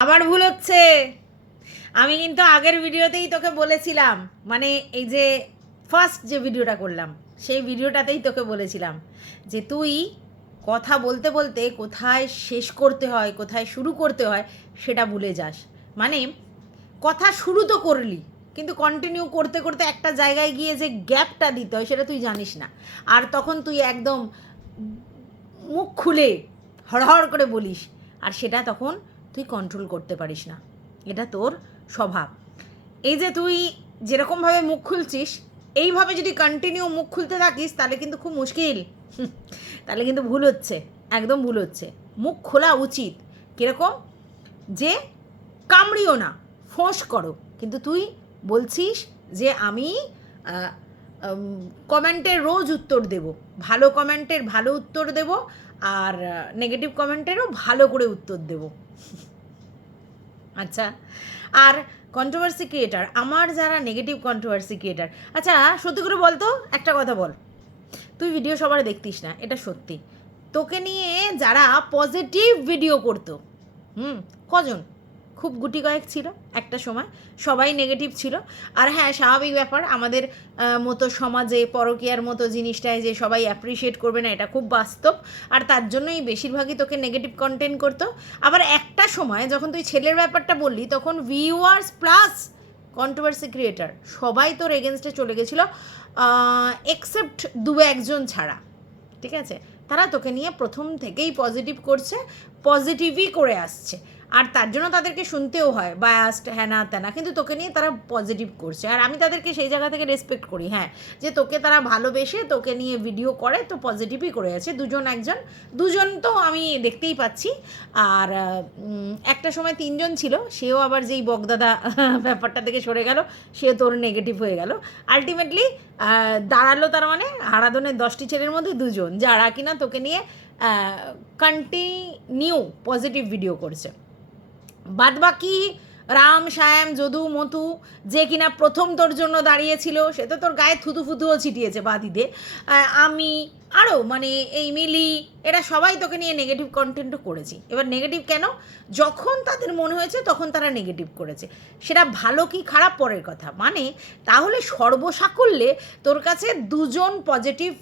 আবার ভুল হচ্ছে। আমি কিন্তু আগের ভিডিওতেই তোকে বলেছিলাম মানে এই যে ফার্স্ট যে ভিডিওটা করলাম, সেই ভিডিওটাতেই তোকে বলেছিলাম যে তুই কথা বলতে বলতে কোথায় শেষ করতে হয়, কোথায় শুরু করতে হয় সেটা ভুলে যাস। মানে কথা শুরু তো করলি, কিন্তু কন্টিনিউ করতে করতে একটা জায়গায় গিয়ে যে গ্যাপটা দিতে হয় সেটা তুই জানিস না। আর তখন তুই একদম মুখ খুলে হড়হড় করে বলিস, আর সেটা তখন তুই কন্ট্রোল করতে পারিস না। এটা তোর স্বভাব। এই যে তুই যেরকমভাবে মুখ খুলছিস, এইভাবে যদি কন্টিনিউ মুখ খুলতে থাকিস, তাহলে কিন্তু খুব মুশকিল। তাহলে কিন্তু ভুল হচ্ছে, একদম ভুল হচ্ছে। মুখ খোলা উচিত। কীরকম? যে কামড়িও না, ফোঁস করো। কিন্তু তুই বলছিস যে আমি কমেন্টের রোজ উত্তর দেব। ভালো কমেন্টের ভালো উত্তর দেব। আর নেগেটিভ কমেন্টেরও ভালো করে উত্তর দেব। আচ্ছা আর কন্ট্রোভার্সি ক্রিয়েটার আমার যারা নেগেটিভ কন্ট্রোভার্সি ক্রিয়েটার আচ্ছা সত্যি করে বলতো, একটা কথা বল। তুই ভিডিও সবার দেখতিস না, এটা সত্যি। তোকে নিয়ে যারা পজিটিভ ভিডিও করতো, হুম, কজন? খুব গুটি কয়েক ছিল একটা সময়, সবাই নেগেটিভ ছিল। আর হ্যাঁ স্বাভাবিক ব্যাপার, আমাদের মতো সমাজে, পরকীয়ার মতো জিনিসটায় যে সবাই অ্যাপ্রিসিয়েট করবে না, এটা খুব বাস্তব। আর তার জন্যই বেশিরভাগই তোকে নেগেটিভ কন্টেন্ট করতো। আবার একটা সময় যখন তুই ছেলের ব্যাপারটা বললি, তখন ভিউয়ার্স প্লাস কন্ট্রোভার্সি ক্রিয়েটার সবাই তোর এগেনস্টে চলে গেছিল এক্সেপ্ট দু একজন ছাড়া। ঠিক আছে? তারা তোকে নিয়ে প্রথম থেকেই পজিটিভ করছে পজিটিভই করে আসছে। আর তার জন্য তাদেরকে শুনতেও হয় বায়াস্ট হ্যানা ত্যানা। কিন্তু তোকে নিয়ে তারা পজিটিভ করছে। আর আমি তাদেরকে সেই জায়গা থেকে রেসপেক্ট করি হ্যাঁ। যে তোকে তারা ভালোবেসে তোকে নিয়ে ভিডিও করে, তো পজিটিভই করে আছে। দুজন একজন, দুজন তো আমি দেখতেই পাচ্ছি। আর একটা সময় তিনজন ছিল, সেও আবার যেই বগদাদা ব্যাপারটা থেকে সরে গেল, সে তোর নেগেটিভ হয়ে গেল। আলটিমেটলি দাঁড়াল তার মানে হারাদনের দশটি ছেলের মধ্যে দুজন, যারা কিনা তোকে নিয়ে কন্টিনিউ পজিটিভ ভিডিও করছে। বাদ বাকি রাম শ্যাম যদু মধু যে কিনা প্রথম তোর জন্য দাঁড়িয়েছিল সে তো তোর গায়ে থুতু ফুতুও ছিটিয়েছে আহ, আমি আরও মানে এই মিলি এরা সবাই তোকে নিয়ে নেগেটিভ কন্টেন্টও করেছি। এবার নেগেটিভ কেন? যখন তাদের মনে হয়েছে তখন তারা নেগেটিভ করেছে। সেটা ভালো কি খারাপ পরের কথা? মানে তাহলে সর্বসাকুল্যে তোর কাছে দুজন পজিটিভ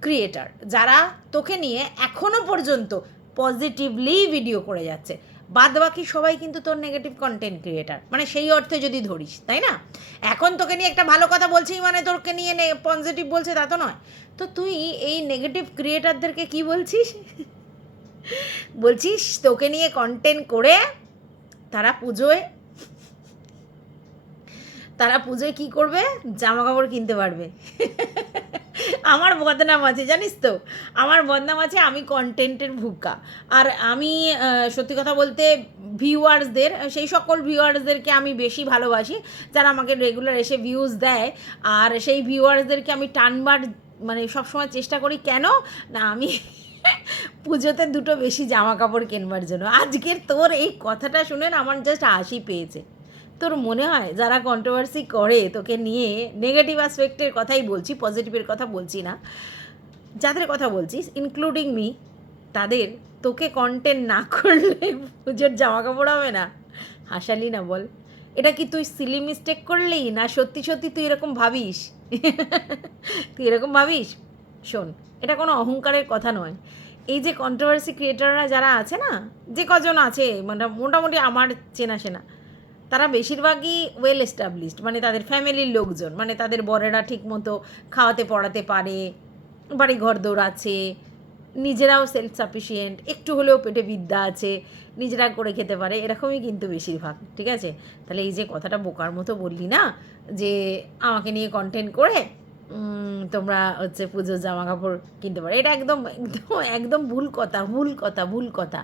ক্রিয়েটার যারা তোকে নিয়ে এখনও পর্যন্ত পজিটিভলি ভিডিও করে যাচ্ছে। বাদ বাকি সবাই কিন্তু তোর নেগেটিভ কন্টেন্ট ক্রিয়েটার মানে সেই অর্থে যদি ধরিস, তাই না? এখন তোকে নিয়ে একটা ভালো কথা বলছি মানে তোরকে নিয়ে পজিটিভ বলছে, তা তো নয়। তো তুই এই নেগেটিভ ক্রিয়েটারদেরকে কি বলছিস? বলছিস তোকে নিয়ে কন্টেন্ট করে তারা পুজোয় তারা পুজোয় কি করবে? জামা কাপড় কিনতে পারবে। আমার বদনাম আছে, জানিস তো? আমার বদনাম আছে, আমি কন্টেন্টের ভুকা আর আমি সত্যি কথা বলতে ভিউয়ার্সদের সেই সকল ভিউয়ার্সদেরকে আমি বেশি ভালোবাসি। যারা আমাকে রেগুলার এসে ভিউজ দেয়, আর সেই ভিউয়ার্সদেরকে আমি টানবার মানে সবসময় চেষ্টা করি, কেন? না, আমি পুজোতে দুটো বেশি জামা কাপড় কেনবার জন্য। আজকের তোর এই কথাটা শুনে আমার জাস্ট হাসি পেয়েছে। তোর মনে হয় যারা কন্ট্রোভার্সি করে তোকে নিয়ে নেগেটিভ অ্যাসপেক্টের কথাই বলছি পজিটিভের কথা বলছি না। যাদের কথা বলছিস ইনক্লুডিং মি তাদের তোকে কন্টেন্ট না করলে পুজোর জামা কাপড় হবে না। হাসালি না বল। এটা কি তুই সিলি মিস্টেক করলি না সত্যি সত্যি তুই এরকম ভাবিস? তুই এরকম ভাবিস? শোন, এটা কোনো অহংকারের কথা নয়। এই যে কন্ট্রোভার্সি ক্রিয়েটাররা যারা আছে না, যে কজন আছে মানে মোটামুটি আমার চেনা চেনা তারা বেশিরভাগই ওয়েল এস্টাবলিশড মানে তাদের ফ্যামিলির লোকজন মানে তাদের বরেরা ঠিক মতো খাওয়াতে পড়াতে পারে বাড়ি ঘর দৌড়াচ্ছে, নিজেরাও সেলফ সাফিসিয়েন্ট একটু হলেও পেটে বিদ্যা আছে, নিজেরা করে খেতে পারে, এরকমই কিন্তু বেশিরভাগ, ঠিক আছে? তাহলে এই যে কথাটা বোকার মতো বললি না, যে আমাকে নিয়ে কন্টেন্ট করে তোমরা হচ্ছে পুজোর জামা কাপড় কিনতে পারো, এটা একদম একদম একদম ভুল কথা ভুল কথা ভুল কথা।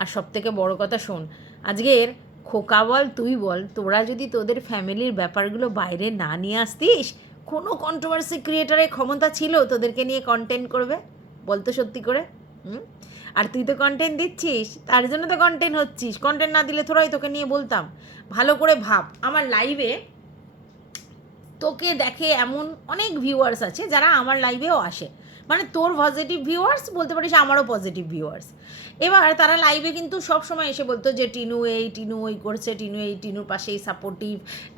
আর সব থেকে বড় কথা শোন, আজকের খোকা বল, তুই বল, তোরা যদি তোদের ফ্যামিলির ব্যাপারগুলো বাইরে না নিয়ে আসতিস, কোনো কন্ট্রোভার্সি ক্রিয়েটারের ক্ষমতা ছিল তোদেরকে নিয়ে কন্টেন্ট করবে? বলতো সত্যি করে, হুম? আর তুই তো কন্টেন্ট দিচ্ছিস, তার জন্য তো কন্টেন্ট হচ্ছিস। কন্টেন্ট না দিলে থোড়াই তোকে নিয়ে বলতাম। ভালো করে ভাব, আমার লাইভে তোকে দেখে এমন অনেক ভিউয়ার্স আছে যারা আমার লাইভেও আসে। মানে তোর পজিটিভ ভিউয়ার্স বলতে পারিস আমারও পজিটিভ ভিউয়ার্স এবার তারা লাইভে কিন্তু সব সময় এসে বলতো যে, টিনু এই, টিনু ওই করছে, টিনু এই, টিনুর পাশেই সাপোর্টিভ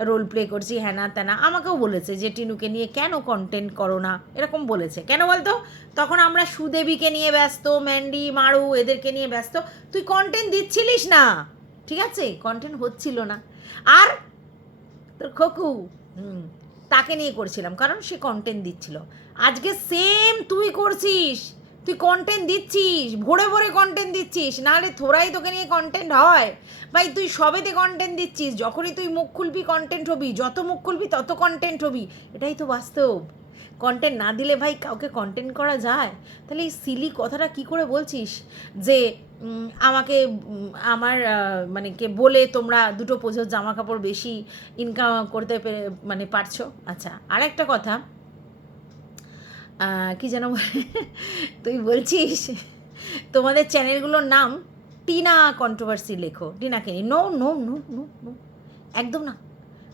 রোল প্লে করছি হ্যানা ত্যানা আমাকেও বলেছে যে, টিনুকে নিয়ে কেন কন্টেন্ট করো না? এরকম বলেছে। কেন বলতো? তখন আমরা সুদেবীকে নিয়ে ব্যস্ত, ম্যান্ডি, মারু এদেরকে নিয়ে ব্যস্ত। তুই কন্টেন্ট দিচ্ছিলিস না। ঠিক আছে? কন্টেন্ট হচ্ছিল না। আর তোর খোকু, হুম, তাকে নিয়ে করছিলাম, কারণ সে কন্টেন্ট দিচ্ছিল। আজকে সেম তুই করছিস। তুই কন্টেন্ট দিচ্ছিস, ভোরে ভোরে কন্টেন্ট দিচ্ছিস, নাহলে থোড়াই তোকে নিয়ে কন্টেন্ট হয়। ভাই, তুই সবেতে কন্টেন্ট দিচ্ছিস, যখনই তুই মুখ খুলবি কন্টেন্ট হবি, যত মুখ খুলবি তত কন্টেন্ট হবি। এটাই তো বাস্তব। কন্টেন্ট না দিলে ভাই কাউকে কন্টেন্ট করা যায়? তাহলে এই সিলি কথাটা কি করে বলছিস? যে আমাকে আমার মানে কে বলে তোমরা দুটো পোজোর জামা কাপড় বেশি ইনকাম করতে পেরে মানে পারছ? আচ্ছা আর একটা কথা। কি যেন? তুই বলছিস? তোমাদের চ্যানেলগুলোর নাম টিনা কন্ট্রোভার্সি লেখো। টিনাকে no no no no no একদম না।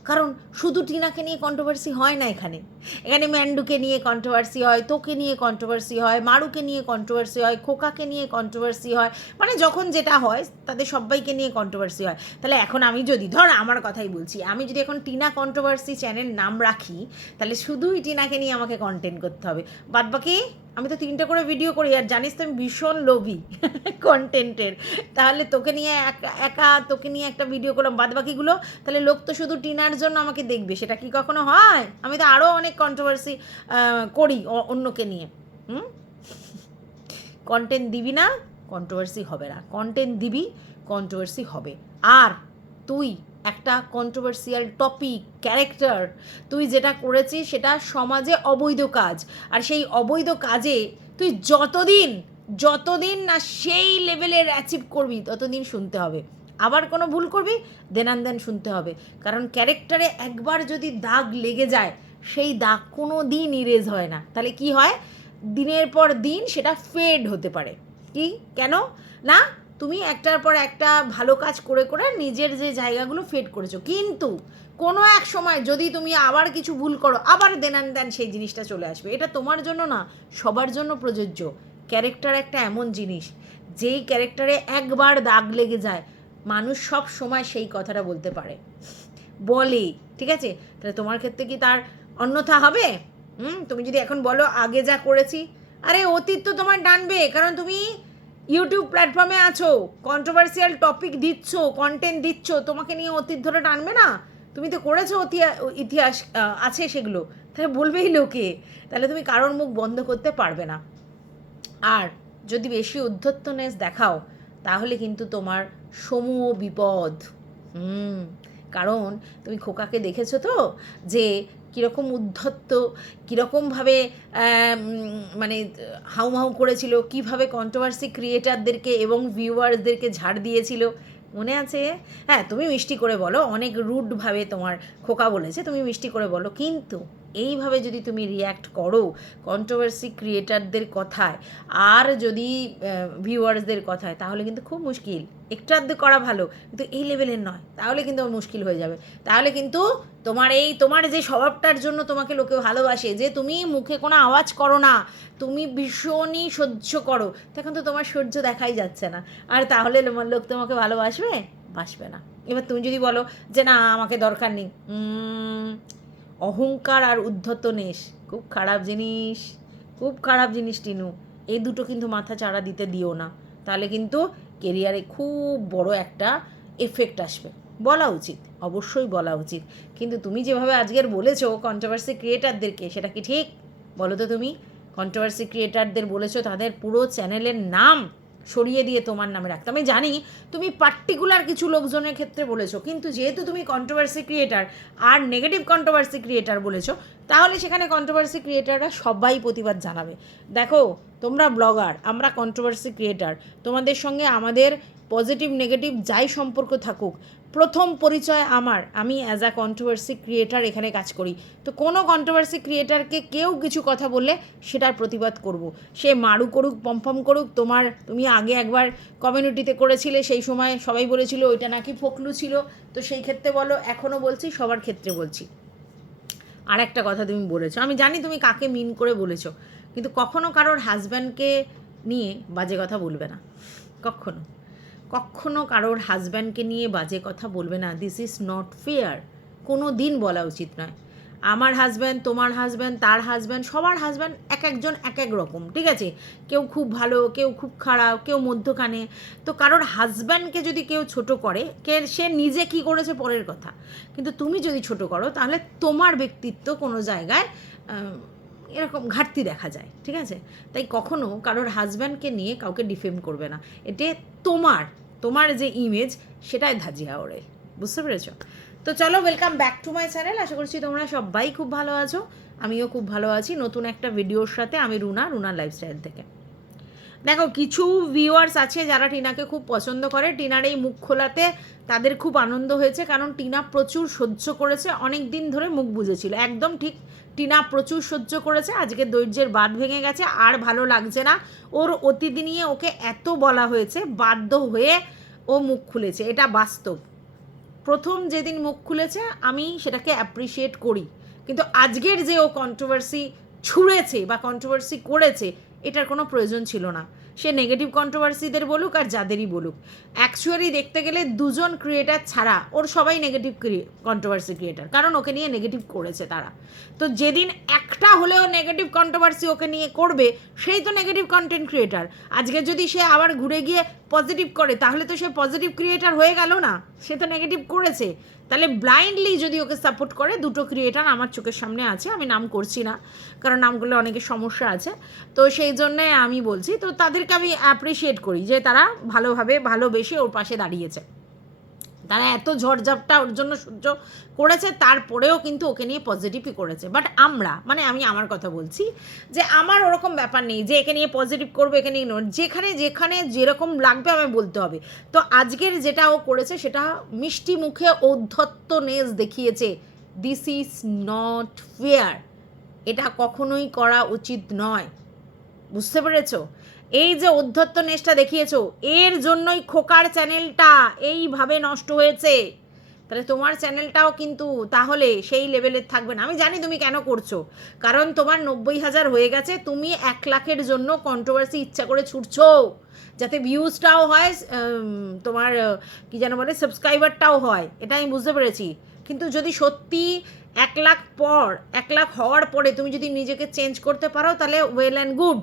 কারণ শুধু টিনাকে নিয়ে কন্ট্রোভার্সি হয় না এখানে। এখানে ম্যান্ডুকে নিয়ে কন্ট্রোভার্সি হয়, তোকে নিয়ে কন্ট্রোভার্সি হয়, মারুকে নিয়ে কন্ট্রোভার্সি হয়, খোকাকে নিয়ে কন্ট্রোভার্সি হয় মানে যখন যেটা হয়, তাদের সবাইকে নিয়ে কন্ট্রোভার্সি হয়। তাহলে এখন আমি যদি, ধর আমার কথাই বলছি, আমি যদি এখন টিনা কন্ট্রোভার্সি চ্যানেল নাম রাখি, তাহলে শুধুই টিনাকে নিয়ে আমাকে কন্টেন্ট করতে হবে। বাদ বাকি আমি তো তিনটে করে ভিডিও করি, আর জানিস তো আমি ভীষণ লোভী কন্টেন্টের তাহলে তোকে নিয়ে একা একা তোকে নিয়ে একটা ভিডিও করলাম বাদ বাকিগুলো তাহলে লোক তো শুধু টিনার জন্য আমাকে দেখবে, সেটা কি কখনো হয়? আমি তো আরও অনেক কন্ট্রোভার্সি করি অন্যকে নিয়ে, হুম? কন্টেন্ট দিবি না কন্ট্রোভার্সি হবে না। কন্টেন্ট দিবি কন্ট্রোভার্সি হবে। আর তুই একটা কন্ট্রোভার্সিয়াল টপিক ক্যারেক্টার তুই যেটা করেছিস সেটা সমাজে অবৈধ কাজ। আর সেই অবৈধ কাজে তুই যতদিন যতদিন না সেই লেভেলের অ্যাচিভ করবি, ততদিন শুনতে হবে। আবার কোনো ভুল করবি দেন অ্যান্ড দেন শুনতে হবে। কারণ ক্যারেক্টারে একবার যদি দাগ লেগে যায়, সেই দাগ কোনো দিন ইরেজ হয় না। তাহলে কি হয়? দিনের পর দিন সেটা ফেড হতে পারে। কি? কেন? না তুমি একটার পর একটা ভালো কাজ করে করে নিজের যে জায়গাগুলো ফেড করেছ। কিন্তু কোনো এক সময় যদি তুমি আবার কিছু ভুল করো, আবার দেন দেন সেই জিনিসটা চলে আসবে। এটা তোমার জন্য না, সবার জন্য প্রযোজ্য। ক্যারেক্টার একটা এমন জিনিস, যেই ক্যারেক্টারে একবার দাগ লেগে যায়, মানুষ সব সময় সেই কথাটা বলতে পারে। বলে, ঠিক আছে? তাহলে তোমার ক্ষেত্রে কি তার অন্যথা হবে? হুম, তুমি যদি এখন বলো, আগে যা করেছি, আরে অতীত তো তোমার টানবে কারণ তুমি ইউটিউব প্ল্যাটফর্মে আছো কন্ট্রোভার্সিয়াল টপিক দিচ্ছ কন্টেন্ট দিচ্ছ, তোমাকে নিয়ে অতীত ধরে টানবে না? তুমি তো করেছ ইতিহাস আছে সেগুলো। তাহলে বলবেই লোকে। তাহলে তুমি কারোর মুখ বন্ধ করতে পারবে না। আর যদি বেশি উদ্ধত্তনেস দেখাও, তাহলে কিন্তু তোমার সমূহ বিপদ। হুম, কারণ তুমি খোকাকে দেখেছ তো, যে কীরকম উদ্ধত্ত, কীরকমভাবে মানে হাউমাউ করেছিল, কীভাবে কন্ট্রোভার্সি ক্রিয়েটারদেরকে এবং ভিউয়ার্সদেরকে ঝাড় দিয়েছিল, মনে আছে? হ্যাঁ তুমি মিষ্টি করে বলো, অনেক রুডভাবে তোমার খোকা বলেছে, তুমি মিষ্টি করে বলো, কিন্তু এইভাবে যদি তুমি রিয়্যাক্ট করো কন্ট্রোভার্সি ক্রিয়েটারদের কথায় আর যদি ভিউয়ার্সদের কথায়, তাহলে কিন্তু খুব মুশকিল। একটু করা ভালো, কিন্তু এই লেভেলের নয়। তাহলে কিন্তু মুশকিল হয়ে যাবে। তাহলে কিন্তু তোমার এই, তোমার যে স্বভাবটার জন্য তোমাকে লোকে ভালোবাসে যে তুমি মুখে কোনো আওয়াজ করো না, তুমি ভীষণই সহ্য করো, তখন তো তোমার সহ্য দেখাই যাচ্ছে না। আর তাহলে লোক তোমাকে ভালোবাসবে? বাসবে না। এবার তুমি যদি বলো যে, না, আমাকে দরকার নেই। অহংকার আর উদ্ধত নেশ। খুব খারাপ জিনিস, খুব খারাপ জিনিস, টিনু। এই দুটো কিন্তু মাথা চাড়া দিতে দিও না। তাহলে কিন্তু কেরিয়ারে খুব বড় একটা এফেক্ট আসবে। বলা উচিত, অবশ্যই বলা উচিত। কিন্তু তুমি যেভাবে আজকের বলেছ কন্ট্রোভার্সি ক্রিয়েটারদেরকে সেটা কি ঠিক? বলো তো তুমি। কন্ট্রোভার্সি ক্রিয়েটারদের বলেছ, তাদের পুরো চ্যানেলের নাম সরিয়ে দিয়ে তোমার নামে রাখতে। আমি জানি তুমি পার্টিকুলার কিছু লোকজনের ক্ষেত্রে বলেছ, কিন্তু যেহেতু তুমি কন্ট্রোভার্সি ক্রিয়েটার আর নেগেটিভ কন্ট্রোভার্সি ক্রিয়েটার বলেছ, তাহলে সেখানে কন্ট্রোভার্সি ক্রিয়েটাররা সবাই প্রতিবাদ জানাবে। দেখো, তোমরা ব্লগার আমরা কন্ট্রোভার্সি ক্রিয়েটার তোমাদের সঙ্গে আমাদের পজিটিভ, নেগেটিভ, যাই সম্পর্ক থাকুক, প্রথম পরিচয় আমার। আমি অ্যাজ আ কন্ট্রোভার্সি ক্রিয়েটার এখানে কাজ করি। তো কোনো কন্ট্রোভার্সি ক্রিয়েটারকে কেউ কিছু কথা বললে সেটার প্রতিবাদ করব। সে মারু করুক পম্পম করুক, তোমার, তুমি আগে একবার কমিউনিটিতে করেছিলে, সেই সময় সবাই বলেছিল ওইটা নাকি ফকলু ছিল। তো সেই ক্ষেত্রে বলো এখনও বলছি, সবার ক্ষেত্রে বলছি। আর একটা কথা তুমি বলেছ, আমি জানি তুমি কাকে মিন করে বলেছ, কিন্তু কখনো কারোর হাজব্যান্ডকে নিয়ে বাজে কথা বলবে না। কখনো। কখনো কারোর হাজব্যান্ডকে নিয়ে বাজে কথা বলবে না। দিস ইজ নট ফেয়ার কোনো দিন বলা উচিত নয়। আমার হাজব্যান্ড তোমার হাজব্যান্ড তার হাজব্যান্ড সবার হাজব্যান্ড এক একজন এক এক রকম, ঠিক আছে? কেউ খুব ভালো, কেউ খুব খারাপ, কেউ মধ্যখানে। তো কারোর হাজব্যান্ডকে যদি কেউ ছোট করে, কে, সে নিজে কি করেছে পরের কথা। কিন্তু তুমি যদি ছোট করো, তাহলে তোমার ব্যক্তিত্ব কোনো জায়গায় এরকম ঘাটতি দেখা যায়, ঠিক আছে? তাই কখনো কারোর হাজব্যান্ডকে নিয়ে কাউকে ডিফেম করবে না। এতে তোমার তোমার যে ইমেজ সেটাই ধাজিয়া ওড়ে। বুঝতে পেরেছ? তো চলো welcome back to my channel আশা করছি তোমরা সবাই খুব ভালো আছো। আমিও খুব ভালো আছি। নতুন একটা ভিডিওর সাথে আমি রুনা রুনা লাইফস্টাইল থেকে। দেখো, কিছু ভিউয়ার্স আছে যারা টিনাকে খুব পছন্দ করে। টিনার এই মুখ খোলাতে তাদের খুব আনন্দ হয়েছে, কারণ টিনা প্রচুর সহ্য করেছে অনেক দিন ধরে মুখ বুঝেছিল একদম ঠিক টিনা প্রচুর সহ্য করেছে, আজকে দৈর্যের বাদ ভেঙে গেছে, আর ভালো লাগছে না। ওর অতিথি নিয়ে ওকে এত বলা হয়েছে, বাধ্য হয়ে ও মুখ খুলেছে, এটা বাস্তব। প্রথম যেদিন মুখ খুলেছে, আমি সেটাকে অ্যাপ্রিসিয়েট করি। কিন্তু আজকের যে ও কন্ট্রোভার্সি ছুঁড়েছে বা কন্ট্রোভার্সি করেছে এটার কোনো প্রয়োজন ছিল না। সে নেগেটিভ কন্ট্রোভার্সিদের বলুক আর যাদেরই বলুক। অ্যাকচুয়ালি দেখতে গেলে দুজন ক্রিয়েটার ছাড়া ওর সবাই নেগেটিভ কন্ট্রোভার্সি ক্রিয়েটার কারণ ওকে নিয়ে নেগেটিভ করেছে তারা। তো যেদিন একটা হলেও নেগেটিভ কন্ট্রোভার্সি ওকে নিয়ে করবে, সেই তো নেগেটিভ কন্টেন্ট ক্রিয়েটার আজকে যদি সে আবার ঘুরে গিয়ে পজিটিভ করে, তাহলে তো সে পজিটিভ ক্রিয়েটার হয়ে গেল না। সে তো নেগেটিভ করেছে। তাহলে ব্লাইন্ডলি যদি ওকে সাপোর্ট করে, দুটো ক্রিয়েটার আমার চোখের সামনে আছে, আমি নাম করছি না, কারণ নামগুলো অনেকের সমস্যা আছে। তো সেই জন্যে আমি বলছি, তো তাদেরকে আমি অ্যাপ্রিসিয়েট করি যে তারা ভালোভাবে ভালোবেসে ওর পাশে দাঁড়িয়েছে। তারা এত ঝড়ঝাপটা ওর জন্য সহ্য করেছে, তারপরেও কিন্তু ওকে নিয়ে পজিটিভই করেছে। বাট আমরা মানে আমি আমার কথা বলছি যে আমার ওরকম ব্যাপার নেই যে একে নিয়ে পজিটিভ করব, একে নিয়ে যেখানে যেখানে যেরকম লাগবে আমায় বলতে হবে। তো আজকের যেটা ও করেছে সেটা মিষ্টি মুখে ঔদ্ধত্য নেজ দেখিয়েছে। দিস ইজ নট ফেয়ার এটা কখনোই করা উচিত নয়। বুঝতে পেরেছ? এই যে অধ্যত্ত নেশটা দেখিয়েছো, এর জন্যই খোকার চ্যানেলটা এইভাবে নষ্ট হয়েছে। তাহলে তোমার চ্যানেলটাও কিন্তু তাহলে সেই লেভেলের থাকবে না। আমি জানি তুমি কেন করছ, কারণ তোমার নব্বই হাজার হয়ে গেছে, তুমি এক লাখের জন্য কন্ট্রোভার্সি ইচ্ছা করে ছুটছো, যাতে ভিউজটাও হয় তোমার কি যেন বলে সাবস্ক্রাইবারটাও হয়, এটা আমি বুঝতে পেরেছি। কিন্তু যদি সত্যি এক লাখ পর, এক লাখ হওয়ার পরে তুমি যদি নিজেকে চেঞ্জ করতে পারো, তাহলে ওয়েল অ্যান্ড গুড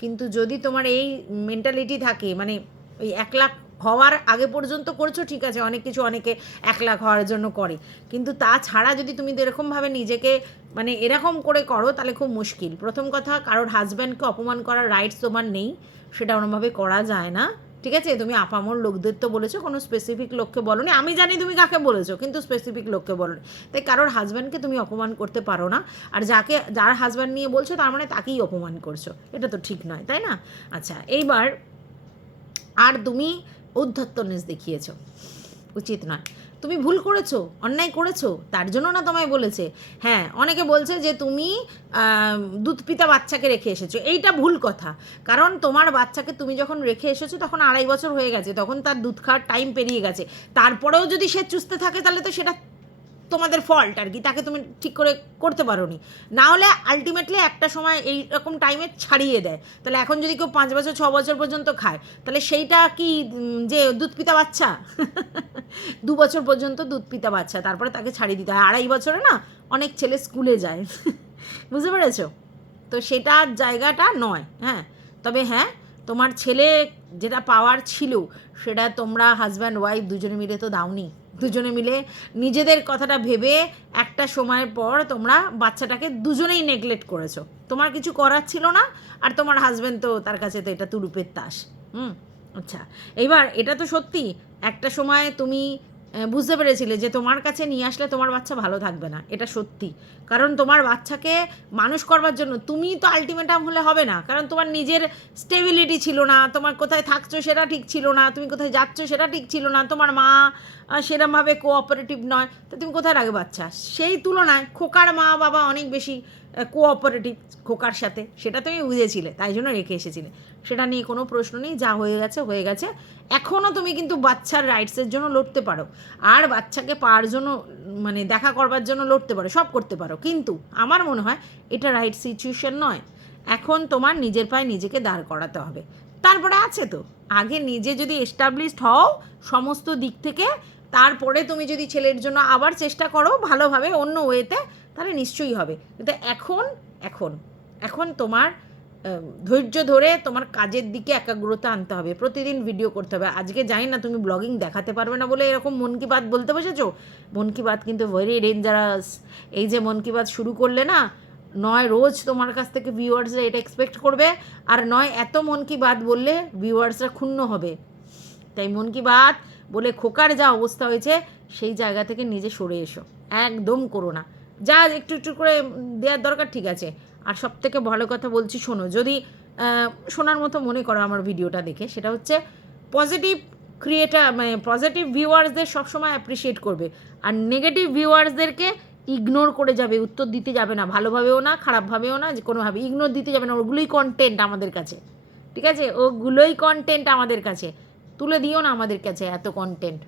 কিন্তু যদি তোমার এই মেন্টালিটি থাকে মানে ওই এক লাখ হওয়ার আগে পর্যন্ত করছ, ঠিক আছে, অনেক কিছু অনেকে এক লাখ হওয়ার জন্য করে। কিন্তু তাছাড়া যদি তুমি এরকমভাবে নিজেকে মানে এরকম করে করো, তাহলে খুব মুশকিল। প্রথম কথা, কারোর হাজব্যান্ডকে অপমান করার রাইটস তোমার নেই, সেটা ওরমভাবে করা যায় না। ঠিক আছে? তুমি আপামর লোকদের তো বলেছ, কোনো স্পেসিফিক লোককে বলনি। আমি জানি তুমি কাকে বলেছ, কিন্তু স্পেসিফিক লোককে বলো তাই কারোর হাজব্যান্ডকে তুমি অপমান করতে পারো না, আর যাকে, যার হাজব্যান্ড নিয়ে বলছো, তার মানে তাকেই অপমান করছ। এটা তো ঠিক নয়, তাই না? আচ্ছা এইবার আর তুমি উদ্ধত্তনেস দেখিয়েছো। উচিত নয়। তুমি ভুল করেছ, অন্যায় করেছ, তার জন্য না তোমায় বলেছে। হ্যাঁ অনেকে বলছে যে তুমি দুধ পিতা বাচ্চাকে রেখে এসেছ। এইটা ভুল কথা। কারণ তোমার বাচ্চাকে তুমি যখন রেখে এসেছ, তখন আড়াই বছর হয়ে গেছে, তখন তার দুধ খাওয়ার টাইম পেরিয়ে গেছে। তারপরেও যদি সে চুষতে থাকে, তাহলে তো সেটা তোমাদের ফল্ট আর কি, তাকে তুমি ঠিক করে করতে পারো নি না হলে আলটিমেটলি একটা সময় এই রকম টাইমে ছাড়িয়ে দেয়। তাহলে এখন যদি কেউ পাঁচ বছর, ছ বছর পর্যন্ত খায়, তাহলে সেইটা কি যে দুধ পিতা বাচ্চা? দু বছর পর্যন্ত দুধ পিতা বাচ্চা, তারপরে তাকে ছাড়িয়ে দিতে হয়। আড়াই বছরে না, অনেক ছেলে স্কুলে যায়। বুঝতে পেরেছ? তো সেটা জায়গাটা নয় হ্যাঁ। তবে হ্যাঁ তোমার ছেলে যেটা পাওয়ার ছিল, সেটা তোমরা হাজব্যান্ড ওয়াইফ দুজনে মিলে তো দাওনি। দুজনে মিলে নিজেদের কথাটা ভেবে একটা সময়ের পর তোমরা বাচ্চাটাকে দুজনেই নেগলেক্ট করেছ। তোমার কিছু করার ছিল না, আর তোমার হাজব্যান্ড তো তার কাছে তো এটা তুরুপের তাস। হুম আচ্ছা। এইবার এটা তো সত্যি, একটা সময় তুমি বুঝতে পেরেছিলে যে তোমার কাছে নিয়ে আসলে তোমার বাচ্চা ভালো থাকবে না, এটা সত্যি। কারণ তোমার বাচ্চাকে মানুষ করবার জন্য তুমি তো আলটিমেটাম হলে হবে না, কারণ তোমার নিজের স্টেবিলিটি ছিল না, তোমার কোথায় থাকছো সেটা ঠিক ছিল না, তুমি কোথায় যাচ্ছ সেটা ঠিক ছিল না, তোমার মা সেরমভাবে কোঅপারেটিভ নয়, তো তুমি কোথায় রাখবে বাচ্চা? সেই তুলনায় খোকার মা বাবা অনেক বেশি কোঅপারেটিভ খোকার সাথে। সেটা তুমি বুঝেছিলে, তাই জন্য রেখে এসেছিলে। সেটা নিয়ে কোনো প্রশ্ন নেই, যা হয়ে গেছে হয়ে গেছে। এখনও তুমি কিন্তু বাচ্চার রাইটসের জন্য লড়তে পারো। আর বাচ্চাকে পাওয়ার জন্য মানে দেখা করবার জন্য লড়তে পারো, সব করতে পারো। কিন্তু আমার মনে হয় এটা রাইট সিচুয়েশন নয়। এখন তোমার নিজের পায়ে নিজেকে দাঁড় করাতে হবে। তারপরে আছে তো, আগে নিজে যদি এস্টাবলিশড হও, সমস্ত দিক থেকে তারপরে তুমি যদি ছেলের জন্য আবার চেষ্টা করো ভালোভাবে অন্য ওয়েতে, তাহলে নিশ্চয়ই হবে। কিন্তু এখন এখন এখন তোমার ধৈর্য ধরে তোমার কাজের দিকে একাগ্রতা আনতে হবে। প্রতিদিন ভিডিও করতে হবে। আজকে জানি না তুমি ব্লগিং দেখাতে পারবে না বলে এরকম মন কি বাত বলতে বসেছো? মন কি বাত কিন্তু ভেরি ডেঞ্জারাস এই যে মন কি বাত শুরু করলে না, নয় রোজ তোমার কাছ থেকে ভিউয়ার্সরা এটা এক্সপেক্ট করবে, আর নয় এত মন কি বাত বললে ভিউয়ার্সরা ক্ষুণ্ণ হবে। তাই মন কি বাত বলে খোকার যা অবস্থা হয়েছে, সেই জায়গা থেকে নিজে সরে এসো। একদম করো না। যা একটু একটু করে দেওয়ার দরকার ঠিক আছে। আর সব থেকে ভালো কথা বলছি শোনো, যদি শোনার মতো মনে করো আমার ভিডিওটা দেখে, সেটা হচ্ছে পজিটিভ ক্রিয়েটার মানে পজিটিভ ভিউয়ার্সদের সবসময় অ্যাপ্রিসিয়েট করবে। আর নেগেটিভ ভিউয়ার্সদেরকে ইগনোর করে যাবে, উত্তর দিতে যাবে না, ভালোভাবেও না, খারাপভাবেও না, যে কোনোভাবে ইগনোর দিতে যাবে না, ওগুলোই কন্টেন্ট আমাদের কাছে। ঠিক আছে? ওগুলোই কন্টেন্ট আমাদের কাছে। তুলে দিও না আমাদের কাছে এত কন্টেন্ট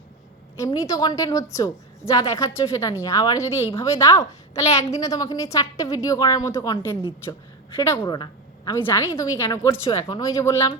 এমনি তো কন্টেন্ট হচ্ছ, যা দেখাচ্ছ সেটা নিয়ে। আবার যদি এইভাবে দাও, তাহলে একদিনে তোমাকে নিয়ে চারটে ভিডিও করার মতো কন্টেন্ট দিচ্ছ। সেটা করো না। আমি জানি তুমি কেন করছ এখন। ওই যে বললাম,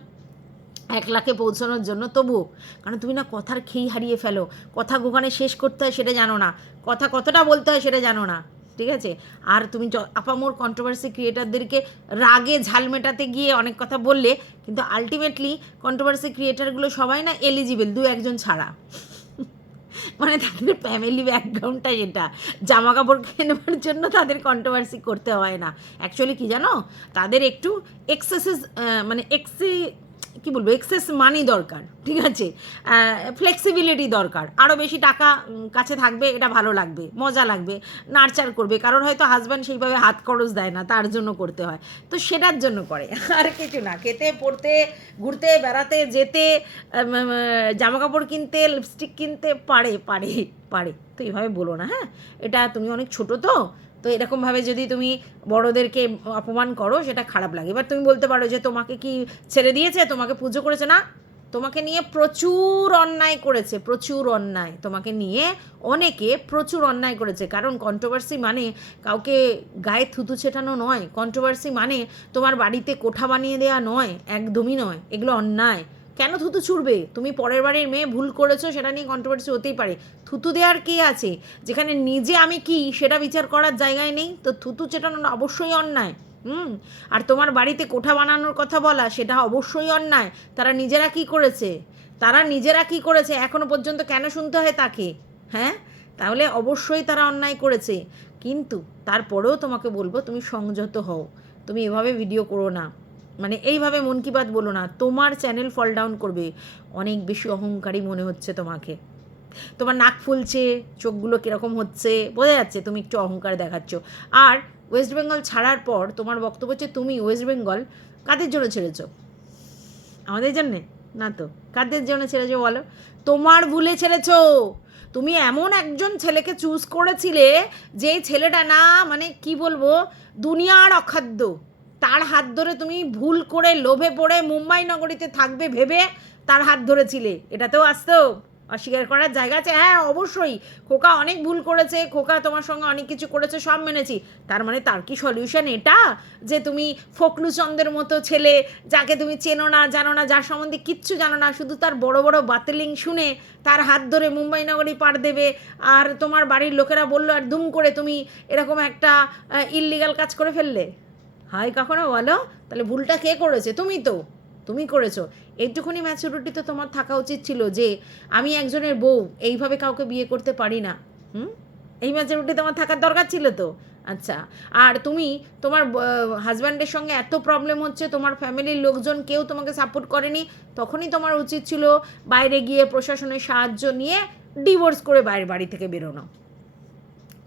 এক লাখে পৌঁছানোর জন্য। তবুও, কারণ তুমি না কথার খেই হারিয়ে ফেলো। কথা গোখানে শেষ করতে হয় সেটা জানো না। কথা কতটা বলতে হয় সেটা জানো না। ঠিক আছে? আর তুমি আপামোর কন্ট্রোভার্সি ক্রিয়েটারদেরকে রাগে ঝাল মেটাতে গিয়ে অনেক কথা বললে, কিন্তু আলটিমেটলি কন্ট্রোভার্সি ক্রিয়েটারগুলো সবাই না এলিজিবল দু একজন ছাড়া। মানে তাদের ফ্যামিলি ব্যাকগ্রাউন্ডটা যেটা জামা কাপড় কেনার জন্য তাদের কন্ট্রোভার্সি করতে হয় না। অ্যাকচুয়ালি কি জানো? তাদের একটু এক্সেসেস মানে এক্সি কী বলব এক্সেস মানি দরকার, ঠিক আছে? ফ্লেক্সিবিলিটি দরকার। আরও বেশি টাকা কাছে থাকবে, এটা ভালো লাগবে, মজা লাগবে নার্চার করবে। কারণ হয়তো হাজব্যান্ড সেইভাবে হাত খরচ দেয় না, তার জন্য করতে হয়। তো সেটার জন্য করে, আর কিছু না। খেতে, পড়তে, ঘুরতে, বেড়াতে, যেতে জামা কাপড় কিনতে লিপস্টিক কিনতে, পারে পারে পারে। তো এইভাবে বলো না হ্যাঁ? এটা তুমি অনেক ছোট তো তো এরকমভাবে যদি তুমি বড়োদেরকে অপমান করো, সেটা খারাপ লাগে। এবার তুমি বলতে পারো যে, তোমাকে কি ছেড়ে দিয়েছে? তোমাকে পুজো করেছে? না। তোমাকে নিয়ে প্রচুর অন্যায় করেছে, প্রচুর অন্যায়। তোমাকে নিয়ে অনেকে প্রচুর অন্যায় করেছে। কারণ কন্ট্রোভার্সি মানে কাউকে গায়ে থুতু ছেটানো নয়। কন্ট্রোভার্সি মানে তোমার বাড়িতে কোঠা বানিয়ে দেওয়া নয়। একদমই নয়। এগুলো অন্যায়। কেন থুতু ছুড়বে? তুমি পরের বাড়ির মেয়ে ভুল করেছ, সেটা নিয়ে কন্ট্রোভার্সি হতেই পারে। থুতু দেওয়ার কে আছে? যেখানে নিজে আমি কি, সেটা বিচার করার জায়গায় নেই? তো থুতু চেটানো অবশ্যই অন্যায়। হুম? আর তোমার বাড়িতে কোঠা বানানোর কথা বলা, সেটা অবশ্যই অন্যায়। তারা নিজেরা কি করেছে? তারা নিজেরা কি করেছে? এখনও পর্যন্ত কেন শুনতে হয় তাকে? হ্যাঁ? তাহলে অবশ্যই তারা অন্যায় করেছে। কিন্তু তারপরেও তোমাকে বলব, তুমি সংযত হও। তুমি এভাবে ভিডিও করো না। মানে এইভাবে মন কি বাত বলো না, তোমার চ্যানেল ফল ডাউন করবে। অনেক বেশি অহংকারী মনে হচ্ছে তোমাকে। তোমার নাক ফুলছে, চোখগুলো কীরকম হচ্ছে, বোঝা যাচ্ছে তুমি একটু অহংকার দেখাচ্ছ। আর ওয়েস্ট বেঙ্গল ছাড়ার পর তোমার বক্তব্য হচ্ছে, তুমি ওয়েস্ট বেঙ্গল কাদের জন্য ছেড়েছো? আমাদের জন্যে? না তো। কাদের জন্য ছেড়েছো বলো? তোমার ভুলে ছেড়েছো। তুমি এমন একজন ছেলেকে চুজ করেছিলে, যে ছেলেটা না মানে কি বলব? দুনিয়ার অখাদ্য। তার হাত ধরে তুমি ভুল করে লোভে পড়ে মুম্বাই নগরীতে থাকবে ভেবে তার হাত ধরেছিলে। এটাতেও আসতো অস্বীকার করার জায়গা আছে। হ্যাঁ অবশ্যই। খোকা অনেক ভুল করেছে। খোকা তোমার সঙ্গে অনেক কিছু করেছে, সব মেনেছি। তার মানে তার কি সলিউশন এটা? যে তুমি ফকলুচন্দের মতো ছেলে, যাকে তুমি চেনো না, জানো না, যার সম্বন্ধে কিচ্ছু জানো না, শুধু তার বড় বড় বাতিলিং শুনে তার হাত ধরে মুম্বাই নগরী পার দেবে। আর তোমার বাড়ির লোকেরা বলল, আর দুম করে তুমি এরকম একটা ইললিগাল কাজ করে ফেললে? হয় কখনো বলো? তাহলে ভুলটা কে করেছে? তুমি তো। তুমি করেছ। এইটুকুনি ম্যাচুরিটি তো তোমার থাকা উচিত ছিল যে, আমি একজনের বউ, এইভাবে কাউকে বিয়ে করতে পারি না। হুম? এই ম্যাচুরিটি তোমার থাকার দরকার ছিল তো। আচ্ছা। আর তুমি, তোমার হাজব্যান্ডের সঙ্গে এত প্রবলেম হচ্ছে, তোমার ফ্যামিলির লোকজন কেউ তোমাকে সাপোর্ট করেনি, তখনই তোমার উচিত ছিল বাইরে গিয়ে প্রশাসনের সাহায্য নিয়ে ডিভোর্স করে বাইরের বাড়ি থেকে বেরোনো।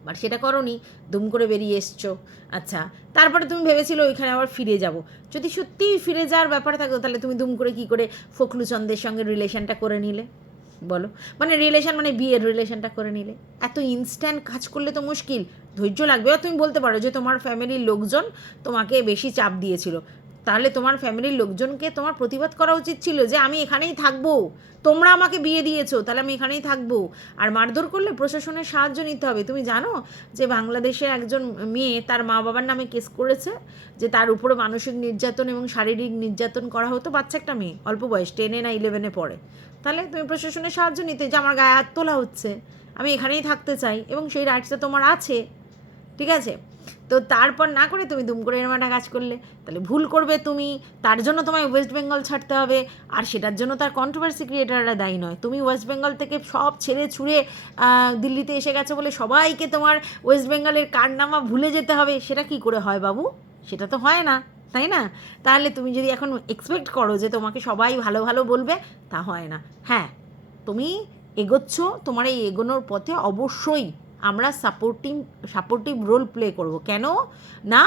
বাট সেটা করনি, দুম করে বেরিয়ে এসছো। আচ্ছা তারপরে তুমি ভেবেছিলে ওইখানে আবার ফিরে যাব। যদি সত্যিই ফিরে যাওয়ার ব্যাপার থাকতো তাহলে তুমি দুম করে কি করে ফখলুচন্দের সঙ্গে রিলেশনটা করে নিলে? বলো। মানে রিলেশন মানে বিয়ের রিলেশনটা করে নিলে। এত ইনস্ট্যান্ট কাজ করলে তো মুশকিল। ধৈর্য লাগবে। তুমি বলতে পারো যে তোমার ফ্যামিলির লোকজন তোমাকে বেশি চাপ দিয়েছিল। তাহলে তোমার ফ্যামিলির লোকজনকে তোমার প্রতিবাদ করা উচিত ছিল যে আমি এখানেই থাকব। তোমরা আমাকে বিয়ে দিয়েছ, তাহলে আমি এখানেই থাকব। আর মারধর করলে প্রশাসনের সাহায্য নিতে হবে। তুমি জানো যে বাংলাদেশে একজন মেয়ে, তার মা বাবার নামে কেস করেছে যে তার উপরে মানসিক নির্যাতন এবং শারীরিক নির্যাতন করা হতো বাচ্চা একটা মেয়ে, অল্প বয়স টেনে না ইলেভেনে পড়ে। তাহলে তুমি প্রশাসনের সাহায্য নিতে, যে আমার গায়ে হাত তোলা হচ্ছে, আমি এখানেই থাকতে চাই এবং সেই রাইটসটা তোমার আছে। ঠিক আছে? তো তারপর না করে তুমি দুম করে এরম একটা কাজ করলে। তাহলে ভুল করবে তুমি, তার জন্য তোমায় ওয়েস্ট বেঙ্গল ছাড়তে হবে। আর সেটার জন্য তার কন্ট্রোভার্সি ক্রিয়েটাররা দায়ী নয়। তুমি ওয়েস্ট বেঙ্গল থেকে সব ছেড়ে ছুঁড়ে দিল্লিতে এসে গেছো বলে সবাইকে তোমার ওয়েস্ট বেঙ্গলের কারনামা ভুলে যেতে হবে, সেটা কি করে হয় বাবু? সেটা তো হয় না, তাই না? তাহলে তুমি যদি এখন এক্সপেক্ট করো যে তোমাকে সবাই ভালো ভালো বলবে, তা হয় না। হ্যাঁ তুমি এগোচ্ছ, তোমার এই এগোনোর পথে অবশ্যই আমরা সাপোর্টিং সাপোর্টিভ রোল প্লে করব। কেন? না,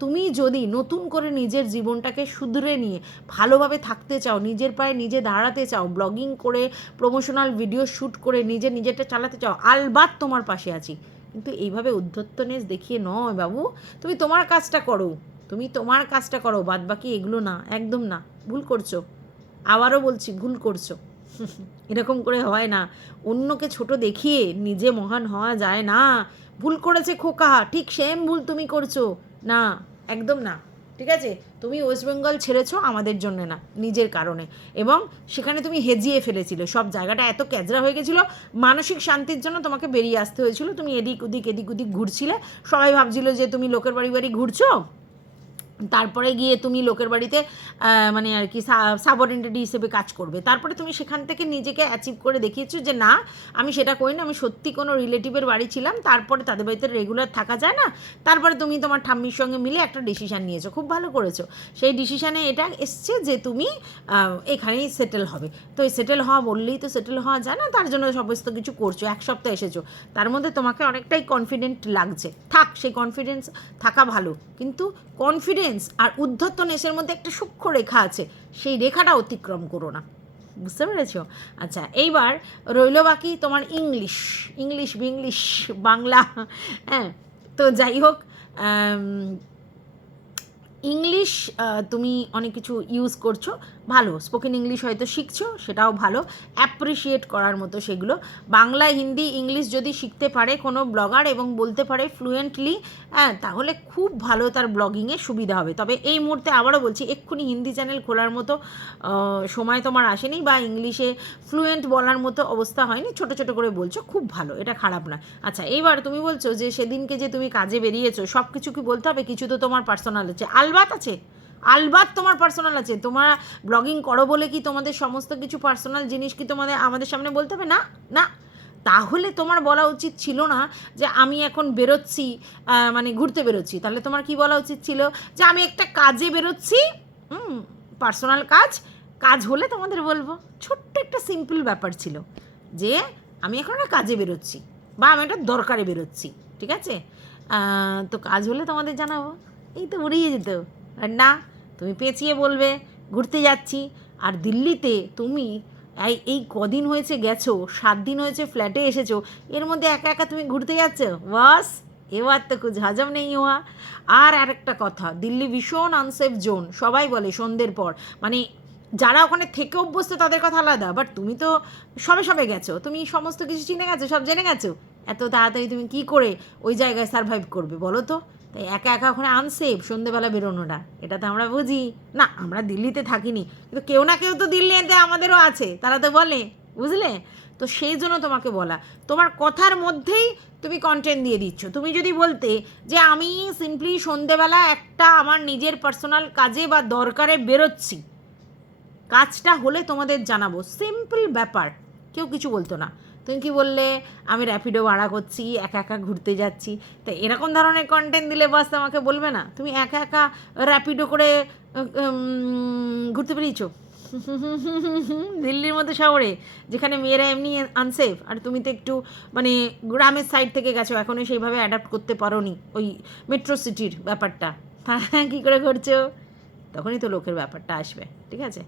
তুমি যদি নতুন করে নিজের জীবনটাকে শুধরে নিয়ে ভালোভাবে থাকতে চাও, নিজের পায়ে নিজে দাঁড়াতে চাও ব্লগিং করে প্রমোশনাল ভিডিও শ্যুট করে নিজে নিজেরটা চালাতে চাও, আলবাত তোমার পাশে আছি। কিন্তু এইভাবে উদ্ধত্তনেস দেখিয়ে নয় বাবু। তুমি তোমার কাজটা করো, তুমি তোমার কাজটা করো বাদ বাকি এগুলো না, একদম না। ভুল করছ। আবারও বলছি, ভুল করছ। এরকম করে হয় না। অন্যকে ছোট দেখিয়ে নিজে মহান হওয়া যায় না। ভুল করেছে খোকা, ঠিক সেম ভুল তুমি করছ। না, একদম না। ঠিক আছে? তুমি ওয়েস্ট বেঙ্গল ছেড়েছো আমাদের জন্য না, নিজের কারণে। এবং সেখানে তুমি হেজিয়ে ফেলেছিলে। সব জায়গাটা এত ক্যাজরা হয়ে গেছিল, মানসিক শান্তির জন্য তোমাকে বেরিয়ে আসতে হয়েছিল। তুমি এদিক ওদিক এদিক ওদিক ঘুরছিলে। সবাই ভাবছিল যে তুমি লোকের বাড়ি বাড়ি ঘুরছো? তারপরে গিয়ে তুমি লোকের বাড়িতে মানে আর কি সাবঅর্ডিনেটি হিসেবে কাজ করবে। তারপরে তুমি সেখান থেকে নিজেকে অ্যাচিভ করে দেখিয়েছো যে, না, আমি সেটা করি না, আমি সত্যি কোনো রিলেটিভের বাড়ি ছিলাম, তারপরে তাদের বাড়িতে রেগুলার থাকা যায় না, তারপরে তুমি তোমার ঠাম্মির সঙ্গে মিলে একটা ডিসিশান নিয়েছো। খুব ভালো করেছ। সেই ডিসিশানে এটা এসছে যে, তুমি এখানেই সেটেল হবে। তো এই সেটেল হওয়া বললেই তো সেটেল হওয়া যায় না, তার জন্য সমস্ত কিছু করছ, এক সপ্তাহ এসেছ। তার মধ্যে তোমাকে অনেকটাই কনফিডেন্ট লাগছে। থাক, সেই কনফিডেন্স থাকা ভালো, কিন্তু কনফিডেন্স আর উদ্ধত্তনেসের মধ্যে একটা সূক্ষ্ম রেখা আছে, সেই রেখাটা অতিক্রম করো না। বুঝতে পেরেছ? আচ্ছা এইবার রইল বাকি তোমার ইংলিশ ইংলিশ বিংলিশ বাংলা হ্যাঁ? তো যাই হোক ইংলিশ তুমি অনেক কিছু ইউজ করছ, ভালো। স্পোকেন ইংলিশ হয়তো শিখছো, সেটাও ভালো। অ্যাপ্রিসিয়েট করার মতো সেগুলো। বাংলা, হিন্দি, ইংলিশ যদি শিখতে পারে কোনো ব্লগার এবং বলতে পারে ফ্লুয়েন্টলি হ্যাঁ তাহলে খুব ভালো তার ব্লগিংয়ে সুবিধা হবে। তবে এই মুহূর্তে আবারও বলছি, এক্ষুনি হিন্দি চ্যানেল খোলার মতো সময় তোমার আসেনি বা ইংলিশে ফ্লুয়েন্ট বলার মতো অবস্থা হয়নি, ছোট ছোট করে বলছো, খুব ভালো। এটা খারাপ না আচ্ছা এইবার তুমি বলছো যে, সেদিনকে যে তুমি কাজে বেরিয়েছো সব কিছু কি বলতে হবে? কিছু তো তোমার পার্সোনাল আছে। আলবাত আছে? আলবাত তোমার পার্সোনাল আছে। তোমার ব্লগিং করো বলে কি তোমাদের সমস্ত কিছু পার্সোনাল জিনিস কি তোমাদের আমাদের সামনে বলতে হবে? না না। তাহলে তোমার বলা উচিত ছিল না যে আমি এখন বেরোচ্ছি মানে ঘুরতে বেরোচ্ছি। তাহলে তোমার কি বলা উচিত ছিল? যে আমি একটা কাজে বেরোচ্ছি, হুম পার্সোনাল কাজ। কাজ হলে তোমাদের বলব। ছোট্ট একটা সিম্পল ব্যাপার ছিল যে আমি এখন একটা কাজে বেরোচ্ছি বা আমি একটা দরকারে বেরোচ্ছি, ঠিক আছে? তো কাজ হলে তোমাদের জানাব। এই তো উড়িয়ে যেত। আর না, তুমি পেঁচিয়ে বলবে, ঘুরতে যাচ্ছি। আর দিল্লিতে তুমি এই এই কদিন হয়েছে গেছো, সাত দিন হয়েছে ফ্ল্যাটে এসেছ, এর মধ্যে একা একা তুমি ঘুরতে যাচ্ছ? বাস, এবার তো হজম নেই হওয়া আর আরেকটা কথা, দিল্লি ভীষণ আনসেফ জোন সবাই বলে সন্ধ্যের পর। মানে যারা ওখানে থেকে অভ্যস্ত, তাদের কথা আলাদা। বাট তুমি তো সবে সবে গেছো, তুমি সমস্ত কিছু চিনে গেছো, সব জেনে গেছো। এত তাড়াতাড়ি তুমি কি করে ওই জায়গায় সার্ভাইভ করবে, বলো তো? তাই একা একা ওখানে আনসেফ সন্ধেবেলা বেরোনোটা, এটা তো আমরা বুঝি। না, আমরা দিল্লিতে থাকিনি, কিন্তু কেউ না কেউ তো দিল্লিতে আমাদেরও আছে, তারা তো বলে, বুঝলে? তো সেই জন্য তোমাকে বলা। তোমার কথার মধ্যেই তুমি কন্টেন্ট দিয়ে দিচ্ছ। তুমি যদি বলতে যে আমি সিম্পলি সন্ধেবেলা একটা আমার নিজের পার্সোনাল কাজে বা দরকারে বেরোচ্ছি, কাজটা হলে তোমাদের জানাব। সিম্পল ব্যাপার, কেউ কিছু বলতো না। তুমি কি বললে? আমি র্যাপিডো ভাড়া করছি, একা একা ঘুরতে যাচ্ছি। তো এরকম ধরনের কন্টেন্ট দিলে বাস আমাকে বলবে না? তুমি একা একা র্যাপিডো করে ঘুরতে বেরিয়েছো? দিল্লির মতো শহরে, যেখানে মেয়েরা এমনি আনসেফ আর তুমি তো একটু মানে গ্রামের সাইড থেকে গেছো এখনও সেইভাবে অ্যাডাপ্ট করতে পারো নি ওই মেট্রো সিটির ব্যাপারটা। হ্যাঁ কী করে করছ তখনই তো লোকের ব্যাপারটা আসবে, ঠিক আছে?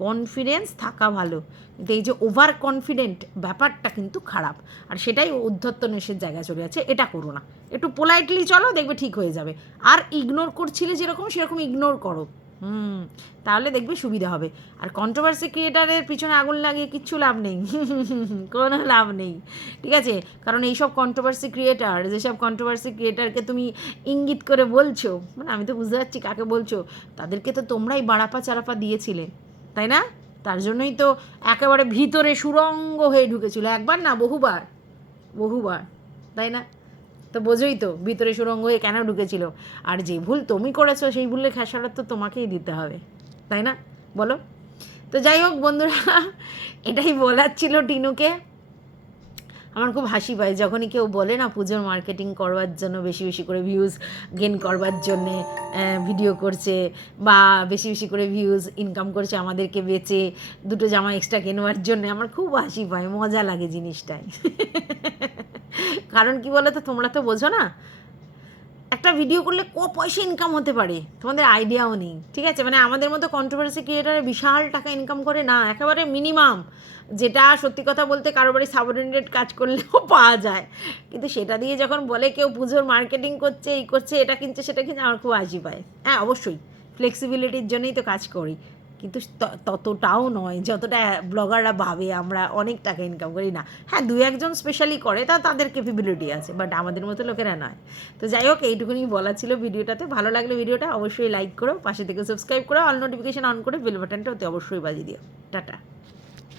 কনফিডেন্স থাকা ভালো। কিন্তু এই যে ওভার কনফিডেন্ট ব্যাপারটা কিন্তু খারাপ। আর সেটাই উদ্ধত্ত নেশের জায়গায় চলে যাচ্ছে, এটা করো না। একটু পোলাইটলি চলো, দেখবে ঠিক হয়ে যাবে। আর ইগনোর করছিলে যেরকম, সেরকম ইগনোর করো। হুম, তাহলে দেখবে সুবিধা হবে। আর কন্ট্রোভার্সি ক্রিয়েটারের পিছনে আগুন লাগিয়ে কিচ্ছু লাভ নেই। কোনো লাভ নেই। ঠিক আছে? কারণ এইসব কন্ট্রোভার্সি ক্রিয়েটার যেসব কন্ট্রোভার্সি ক্রিয়েটারকে তুমি ইঙ্গিত করে বলছো মানে আমি তো বুঝতে পারছি কাকে বলছো, তাদেরকে তো তোমরাই বাড়াপা চারাপা দিয়েছিলে। তাই না? তার জন্যই তো একেবারে ভিতরে সুরঙ্গ হয়ে ঢুকেছিল, একবার না, বহুবার বহুবার, তাই না? তো বোঝোই তো, ভিতরে সুরঙ্গ হয়ে কেন ঢুকেছিল? আর যে ভুল তুমি করেছ, সেই ভুলের খেসারত তো তোমাকেই দিতে হবে, তাই না? বলো? তো যাই হোক বন্ধুরা, এটাই বলার ছিল টিনুকে। আমার খুব হাসি পায়। যখনই কেউ বলে না পুজোর মার্কেটিং করবার জন্য, বেশি বেশি করে ভিউজ গেন করবার জন্যে ভিডিও করছে বা বেশি বেশি করে ভিউজ ইনকাম করছে আমাদেরকে বেচে, দুটো জামা এক্সট্রা কেনবার জন্য, আমার খুব হাসি পায়, মজা লাগে জিনিসটায়। কারণ কি বলো তো তোমরা তো বোঝো না একটা ভিডিও করলে ক পয়সা ইনকাম হতে পারে। তোমাদের আইডিয়াও নেই, ঠিক আছে? মানে আমাদের মতো কন্ট্রোভার্সি ক্রিয়েটারে বিশাল টাকা ইনকাম করে না, একেবারে মিনিমাম যেটা সত্যি কথা বলতে কারও বাড়ি সাবঅর্ডিনেট কাজ করলেও পাওয়া যায়। কিন্তু সেটা দিয়ে যখন বলে কেউ পুজোর মার্কেটিং করছে, এই করছে, এটা কিনছে, সেটা কিনছে, আমার খুব হাসি পায় হ্যাঁ অবশ্যই। ফ্লেক্সিবিলিটির জন্যই তো কাজ করি। কিন্তু ততটাও নয়, যতটা ব্লগাররা ভাবে আমরা অনেক টাকা ইনকাম করি, না। হ্যাঁ দু একজন স্পেশালি করে, তা তাদের ক্যাপেবিলিটি আছে বাট আমাদের মতো লোকেরা নয়। তো যাই হোক, এইটুকুনি বলা ছিল ভিডিওটাতে। ভালো লাগলে ভিডিওটা অবশ্যই লাইক করো, পাশে থেকে সাবস্ক্রাইব করো অল নোটিফিকেশান অন করে বেল বাটনটা অতি অবশ্যই বাজিয়ে দিও। টাটা।